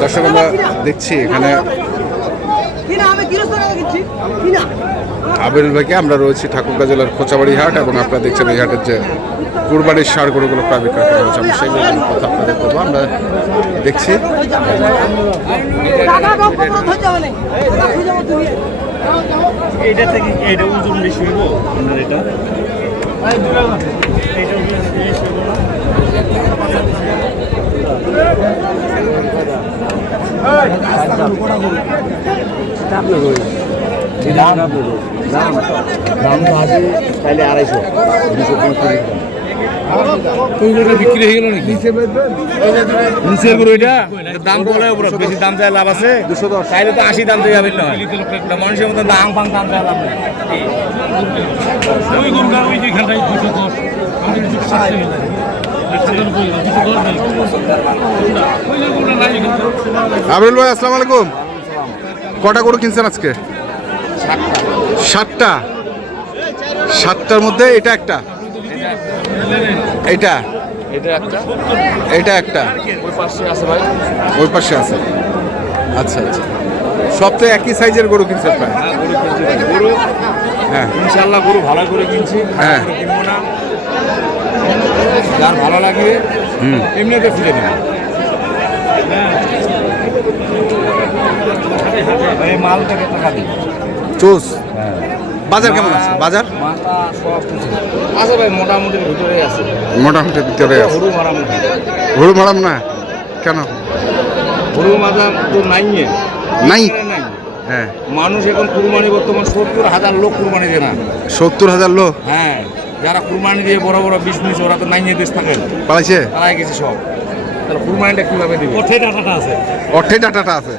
দর্শক, আমরা দেখছি এখানে আবিরুল ভাইকে আমরা রয়েছি ঠাকুরগাঁ জেলার খোঁচাবাড়ি হাট এবং আপনারা দেখছেন এই হাটের যে কুরবানির সার গরুগুলো প্রায় বিক্রয় করা আমি সেগুলো কথা আপনাদের দেবো আমরা দেখছি। এটা ওজন বেশি হইব না বিক্রি হয়ে গেল নাকি নিচের গরু এটা দাম বলে বেশি দাম চাই লাভ আছে দুশো দশ চাইলে তো আশি দাম চাই যাবেন না মানুষের মতো দাম ফাং দাম চাই লাভ ওই দুশো দশ। আবিরুল ভাই আসসালামু আলাইকুম। কটা গরু কিনছেন আজকে? সাতটা। সাতটার মধ্যে এটা একটা? এটা? এটা একটা? ওই পাশে আছে। আচ্ছা আচ্ছা। সব তো একই সাইজের গরু কিনছেন প্রায়? হ্যাঁ কিনছি হ্যাঁ। ইনশাল্লাহ গরু ভালো করে কিনছি। হ্যাঁ। খারাপ করে কিনবো না যার ভালো লাগে হুম। এমনিতে ফিরে টাকা দিই চুস? বাজার কেমন আছে? বাজার? আছে ভাই আছে। ভিতরে আছে। হরু মারাম না। কেন? হরু তো নাই? নাই। হ্যাঁ। মানুষ এখন কুরবানি বর্তমান সত্তর হাজার লোক কুরবানি দেয় না। সত্তর হাজার লোক? হ্যাঁ। যারা কুরবানি দিয়ে বড় বড় বিজনেস ওরা তো নাই দেশ থাকেন পালাইছে? তারাই গেছে সব। তাহলে কুরবানিটা কীভাবে দিবে? ওঠে ডাটাটা আছে। অর্থে ডাটাটা আছে।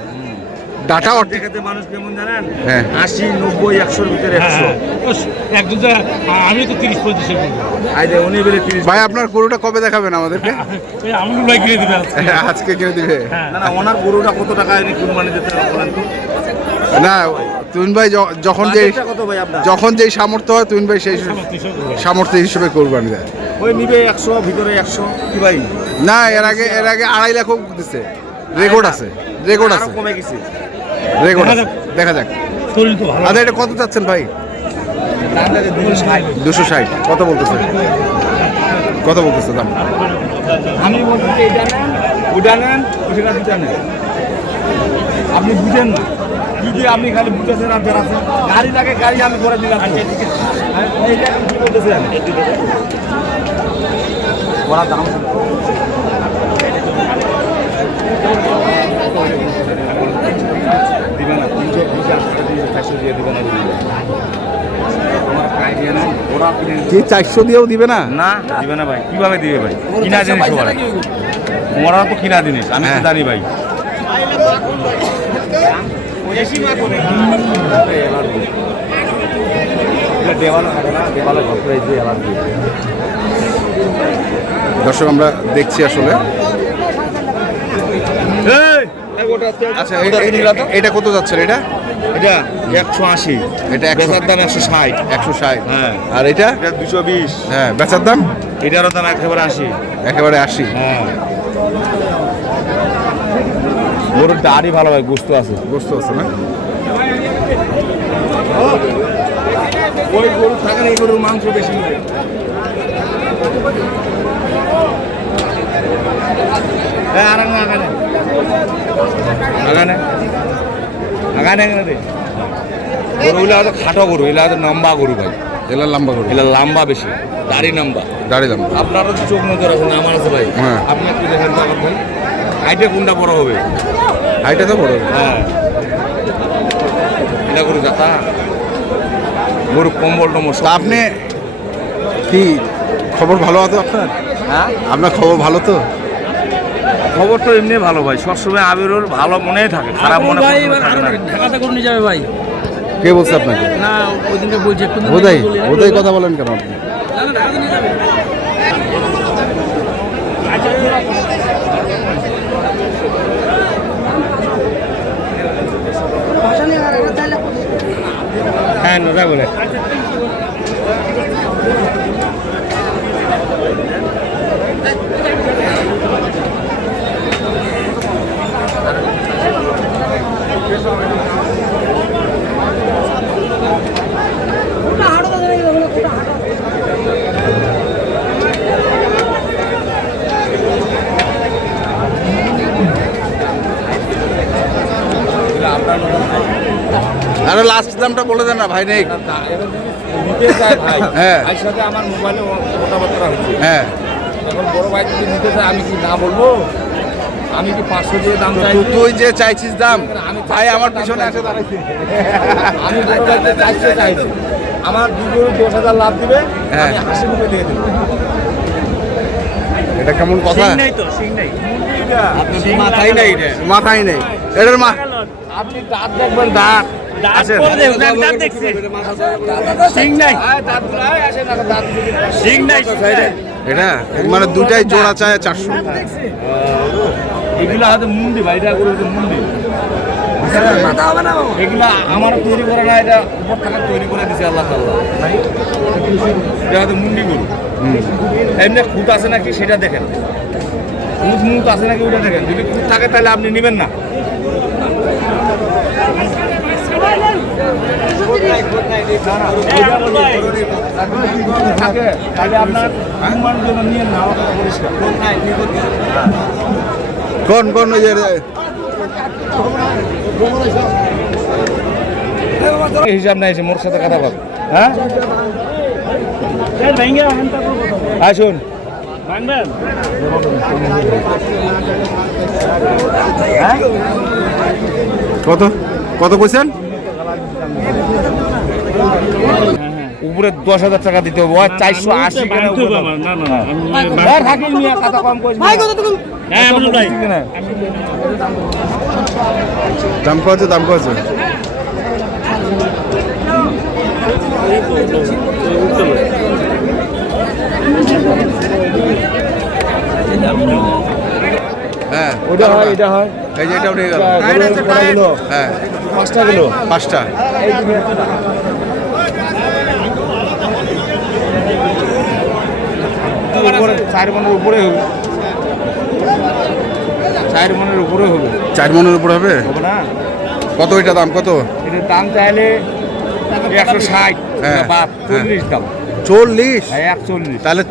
ডাটা অর্থে দেখাতে মানুষ কেমন জানেন? হ্যাঁ। আশি নব্বই একশোর ভিতরে একশো। হ্যাঁ। এক দুটা আমি তো তিরিশ পঁয়ত্রিশে আজ উনি বেলে তিরিশ ভাই আপনার গরুটা কবে দেখাবেন আমাদেরকে? আমরুল ভাই কিনে দিবে আজকে। আজকে কিনে দিবে। হ্যাঁ। না না ওনার গরুটা কত টাকা কুরবানি দিতে হবে বলেন তো? না তুমিন ভাই যখন যে যখন যেই সামর্থ্য হয় তুমিন ভাই সেই সামর্থ্য হিসেবে কোরবানি দেয়। ওই নিবে একশো ভিতরে একশো। কি ভাই? না এর আগে এর আগে আড়াই লাখও দিচ্ছে রেকর্ড আছে। রেকর্ড আছে। কমে গেছে। রেকর্ড দেখা আছে। যাক। দেখা যাক। আচ্ছা এটা কত চাচ্ছেন ভাই? দুশো ষাট। কত বলতেছে? কত বলতেছে দাম? আমি বলছি এটা নেন ওটা নেন ওটা দুটা নেন। আপনি বুঝেন না। কি যে আপনি খালি বুঝেছেন আর বেড়াচ্ছেন গাড়ি লাগে গাড়ি আমি করে দিলাম বলতেছেন ওরা দাম দিবে না তিনশো চারশো দিয়ে দিবে না কি দিয়েও দিবে না? না দিবে না ভাই। কীভাবে দিবে ভাই? কিনা জিনিস ওরা। তো কিনা জিনিস আমি হ্যাঁ। জানি ভাই। দর্শক আমরা দেখছি আসলে। আচ্ছা এটা- কত যাচ্ছেন এটা? এটা একশো আশি। এটা একশো বেচার দাম একশো ষাট। একশো ষাট। হ্যাঁ। আর এটা? এটা দুশো বিশ। হ্যাঁ বেচার দাম? এটারও দাম একেবারে আশি। একেবারে আশি। হ্যাঁ। গরুর দাড়ি ভালো ভাই গুস্ত আছে। বুঝতে পারছ না? ওই গরু থাকে না এই গরুর মাংস বেশি হ্যাঁ আগানে। আগানে আগানে। আগানে দে গরুগুলো হয়তো খাটো গরু এগুলো হয়তো লম্বা গরু ভাই। এলা লম্বা করে এগুলো লম্বা বেশি দাড়ি লম্বা। দাঁড়িয়ে দাম আপনারও তো চোখ নজর আছে না আমার আছে ভাই। হ্যাঁ। আপনি একটু দেখেন তো আমার ভাই হাইটে কোনটা বড় হবে? হাইটা তো বড় হ্যাঁ। এটা গরু যাতা গরু কম্বল টম্বল আপনি কি খবর ভালো আছে আপনার? হ্যাঁ? আপনার খবর ভালো তো? খবর তো এমনি ভালো ভাই সবসময় আবিরুল ভালো মনেই থাকে খারাপ মনে। ঢাকাতে করে নিয়ে যাবে ভাই। কে বলছে আপনাকে? না ওই দিনকে বলছে কোনদিন বোধাই বলি বোধাই কথা বলেন কেন আপনি? হ্যাঁ বলে না ভাই নেই। হ্যাঁ। সাথে আমার মোবাইলে কথাবার্তা হচ্ছে। হ্যাঁ। এখন বড় ভাই যদি নিতে চায় আমি কি না বলব? আমি কি পাঁচশো দিয়ে দাম চাই তুই যে চাইছিস দাম ভাই আমার পিছনে দাঁড়াইছে আমি চাইছি আমার দশ হাজার লাভ দিবে হ্যাঁ। আমি হাসি মুখে দিয়ে দেবো। এটা কেমন কথা? তো সিং নাই। নেই। এটার মা আপনি দাঁত দেখবেন দাঁত। এটা মানে দুটাই জোড়া চায় চারশো। এগুলো হয়তো মুন্ডি ভাই এটা মুন্ডি। এগুলা আমার তৈরি করে না এটা উপর থেকে তৈরি করে দিছে আল্লাহ তাল্লাহ এটা হয়তো মুন্ডি গরু। এমনি খুঁত আছে নাকি সেটা দেখেন। খুঁত মুখ আছে নাকি ওটা দেখেন। যদি খুঁত থাকে তাহলে আপনি নেবেন না থাকে তাহলে আপনার সম্মানের জন্য নিয়ে না পরিষ্কার কোন কোন ওই যে হিসাব নাই মোর সাথে কথা বল। হ্যাঁ? আসুন। কত? কত কইছেন? উপরে দশ হাজার টাকা দিতে হবে। চারশো আশি দাম। কত হ্যাঁ না? দাম কত হ্যাঁ ওটা হয় এটা হয়। এই যে এটা উঠে গেল। হ্যাঁ পাঁচটা কিলো পাঁচটা উপরে চার মনের উপরে হবে চার মনের উপরে হবে চার মনের উপর হবে হবে না কত এটা দাম কত এটার দাম চাইলে একশো ষাট হ্যাঁ, হ্যাঁ। চল্লিশ দাম চল্লিশ হ্যাঁ একচল্লিশ তাহলে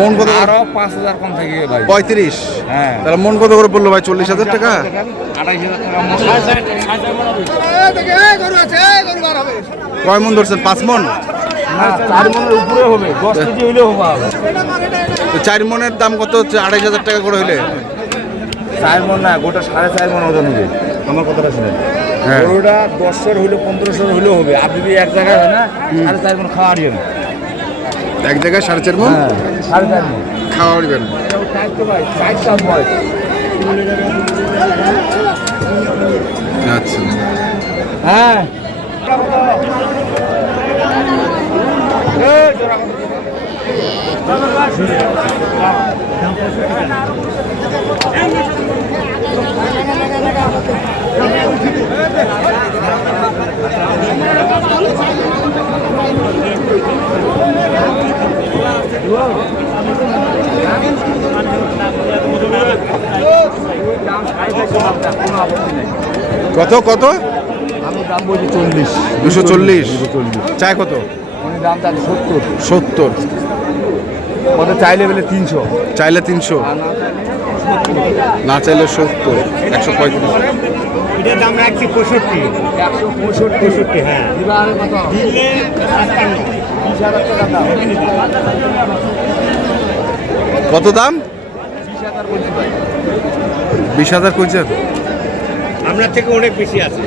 মন কত আরও পাঁচ হাজার কম থাকে ভাই পঁয়ত্রিশ হ্যাঁ তাহলে মন কত করে পড়ল ভাই চল্লিশ হাজার টাকা আড়াইশ হাজার টাকা কয় মন ধরছেন পাঁচ মন চার মনের উপরে হবে। দশ কেজি হইলেও হবে। তো চার মনের দাম কত হচ্ছে? আড়াইশ হাজার টাকা করে হইলে। চার মন না গোটা সাড়ে চার মন ওজন হবে। আমার কথাটা শুনেন। হ্যাঁ। গরুটা দশশোর হইলে পনেরোশোর হইলেও হবে। আপনি যদি এক জায়গায় হয় না সাড়ে চার মন খাওয়া দিবেন এক জায়গায় সাড়ে চার মন? হ্যাঁ সাড়ে চার মন। খাওয়া বয়স আচ্ছা। হ্যাঁ। কত কত? আমি দাম বলছি চল্লিশ। দুশো চল্লিশ। চায় কত? দাম চান সত্তর। সত্তর। কত চাইলে বলে তিনশো। চাইলে তিনশো। না চাইলে সত্তর। একশো পঁয়ত্রিশ। এটার দাম রাখছি পঁয়ষট্টি। একশো পঁয়ষট্টি। পঁয়ষট্টি হ্যাঁ। কত? দিলে বিশ হাজার টাকা দাম। কত দাম? বিশ হাজার বলছি আপনার থেকে অনেক বেশি আছে।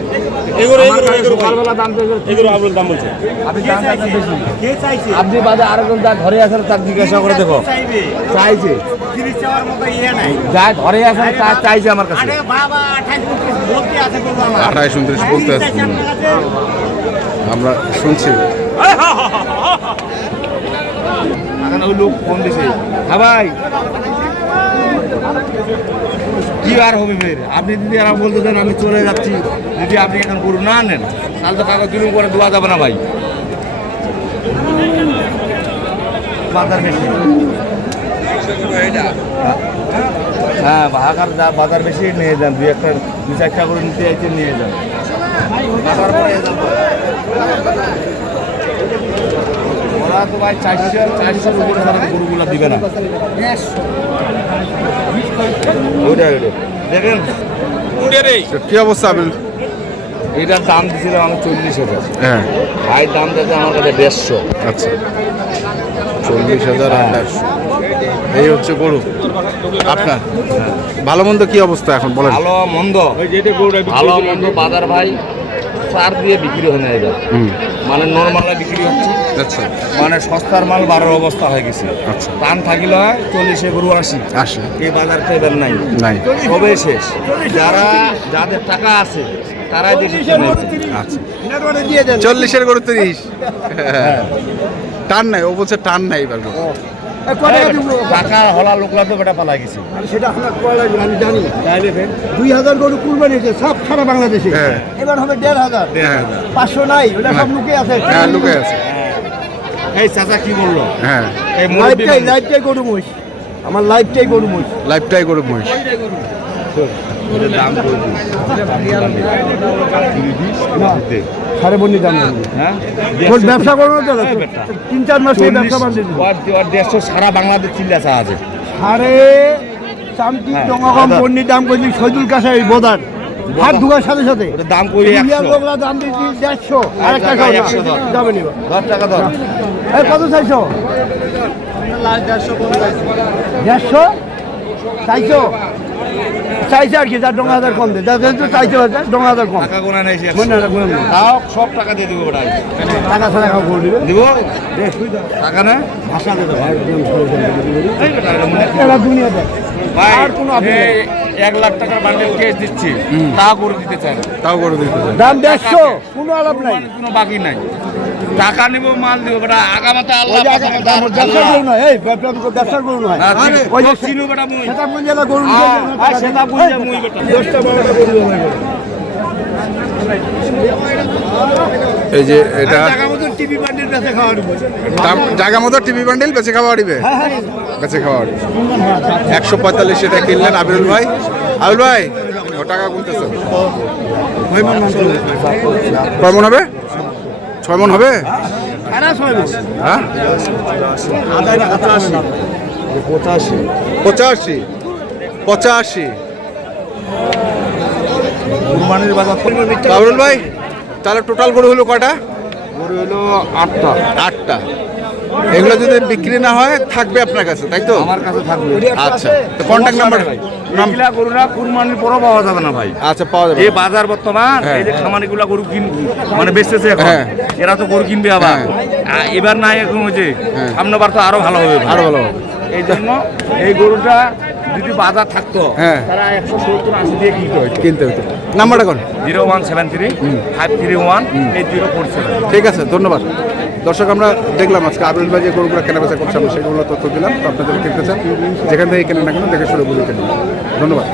এগুলো আমার। সকালবেলা দাম এগুলো দাম বলছে। আপনি দাম বেশি কে চাইছে? আপনি বাদে আরেকজন যা ঘরে আছেন তার জিজ্ঞাসা করে দেখো। চাইছে। ইয়ে নাই। যা ঘরে আছেন তা চাইছে আমার কাছে। উনত্রিশ বলতে আছে আমার? আমরা শুনছি। লোক ফোন দিছে হ্যাঁ ভাই। আর হবে ফের। আপনি যদি আর বলতে দেন, আমি চলে যাচ্ছি। যদি আপনি এখন গরু না নেন তাহলে তো কাগজ জুলুম করে দেওয়া যাবে না ভাই। হ্যাঁ ভাগার যা বাজার বেশি, নিয়ে যান। দুই একটা দু চারটা করে নিতে চাইছে নিয়ে যান। বাজার ওরা তো ভাই চারশো চারশোর উপরে ছাড়া তো গরুগুলো দিবে না। দেখেন। কি অবস্থা আপনি এটার দাম দিয়েছিলাম আমি চল্লিশ হাজার। হ্যাঁ। ভাই দাম দিয়েছে আমার কাছে দেড়শো। আচ্ছা। চল্লিশ হাজার আর দেড়শো। এই হচ্ছে গরু। আপনার? ভালো মন্দ কি অবস্থা এখন বলেন। ভালো মন্দ। ভালো মন্দ বাজার ভাই। চার দিয়ে বিক্রি হয় না এটা মানে নর্মালে বিক্রি হচ্ছে। আচ্ছা। মানে সস্তার মাল বারোর অবস্থা হয়ে গেছে। আচ্ছা। দাম থাকিলে হয় চল্লিশে গরু আসি আসে এই বাজার তো এবার নাই। নাই। সবে শেষ। যারা যাদের টাকা আছে তারাই বেশি আচ্ছা। চল্লিশের গরু তিরিশ। টান নাই ও বলছে টান নাই এবার। টাকা হলা লোকলা তো বেটা পালা গেছে। সেটা আপনার কয় লাগবে আমি জানি দুই হাজার গরু কুরবানি হয়েছে সব সারা বাংলাদেশে। হ্যাঁ। এবার হবে দেড় হাজার। পাঁচশো নাই ওটা সব লুকে আছে। হ্যাঁ লুকে আছে। এই চাচা কি বলল? হ্যাঁ। লাইফটাই লাইফটাই গরু মহিষ। আমার লাইফটাই গরু মহিষ। লাইফটাই গরু মহিষ। ওদের দাম সাড়ে বন্দি দাম। হ্যাঁ? ব্যবসা করো তো? তিন চার মাস ব্যবসা। দেড়শো সারা বাংলাদেশ চিল্লাচা আছে। সাড়ে চামটি হ্যাঁ, দাম করছি শহীদুল কাছাই বোদার। হাত ঢুকার সাথে সাথে। দাম দাম দিচ্ছি দেড়শো। আর একটা টাকা একশো যাবে নিবা। দশ টাকা দশ এই কত চাইছো? দেড়শো? চাইছো? চাইছে আর কি যার ডোঙা হাজার কম দে। যার চাইছো হাজার ডোঙা হাজার কম। টাকা গোনা নেই। মনে তাও সব টাকা দিয়ে দিব ওটাই। টাকা ছাড়া খাও করে দিবে? দিব? টাকা না? ভাষা দেবে। এটা এরা দুনিয়াতে আর কোনো এক লাখ টাকার বান্ডেল কেস দিচ্ছি। তা করে দিতে চায় তাও গরু দিতে চাই। দাম দেড়শো কোনো আলাপ নাই। কোনো বাকি নাই। টাকা নিব মাল দিব বেটা। আগামাতে আল্লাহ এই ব্যবসা- যে। এই এটা টাকা মতো টিভি বান্ডিল কাছে খাওয়া দিব দাম- জায়গা মতো টিভি বান্ডিল বেঁচে খাওয়া দিবে বেঁচে খাওয়া একশো পঁয়তাল্লিশ এটা কিনলেন আবিরুল ভাই? আবিরুল ভাই ও টাকা গুনতেছে? কয় মন হবে? ছয় মন হবে? হ্যাঁ? পঁচাশি। পঁচাশি। কুরবানির বাজার আবিরুল ভাই তাহলে টোটাল গরু হলো কটা গরু হলো আটটা। আটটা। এগুলো যদি বিক্রি না হয় থাকবে আপনার কাছে তাই তো? আমার কাছে থাকবে। আচ্ছা তো কন্ট্যাক্ট নাম্বার নাম এগুলা গরুরা কুরবানির পরও পাওয়া যাবে না ভাই। আচ্ছা পাওয়া যাবে। এই বাজার বর্তমান হ্যাঁ। এই যে খামারিগুলা গরু কিন মানে বেচতেছে এখন। হ্যাঁ। এরা তো গরু কিনবে আবার। আ, এবার নাই এখন হয়েছে হ্যাঁ। সামনেবার তো আরও ভালো হবে। আরও ভালো হবে। এই জন্য এই গরুটা যদি বাজার থাকতো হ্যাঁ। তারা একশো সত্তর আশি দিয়ে কিনতে হইতো। কিনতে হতো নাম্বারটা কোন? Zero one seven three five three one eight zero four seven. ঠিক আছে ধন্যবাদ। দর্শক, আমরা দেখলাম আজকে আবির ভাই যে গরুগুলো কেনাবেচা করছে, আমরা সেগুলো তথ্য দিলাম আপনাদের কিনতে চান যেখান থেকে কেনেন না কেন, দেখে শুরু বুঝে কেনেন ধন্যবাদ।